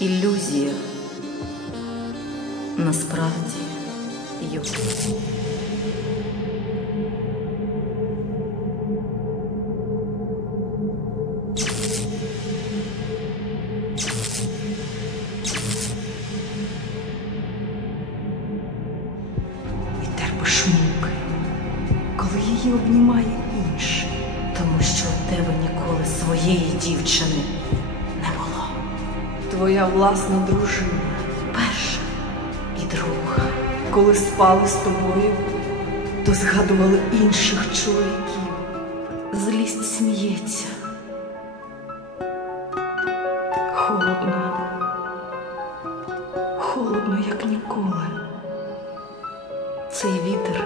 ілюзія. Насправді його. Пошмукає, коли її обнімає інший. Тому що у тебе ніколи своєї дівчини. Твоя власна дружина, Перша і друга. коли спали з тобою, то згадували інших чоловіків. Злість сміється. Холодно, холодно, як ніколи. Цей вітер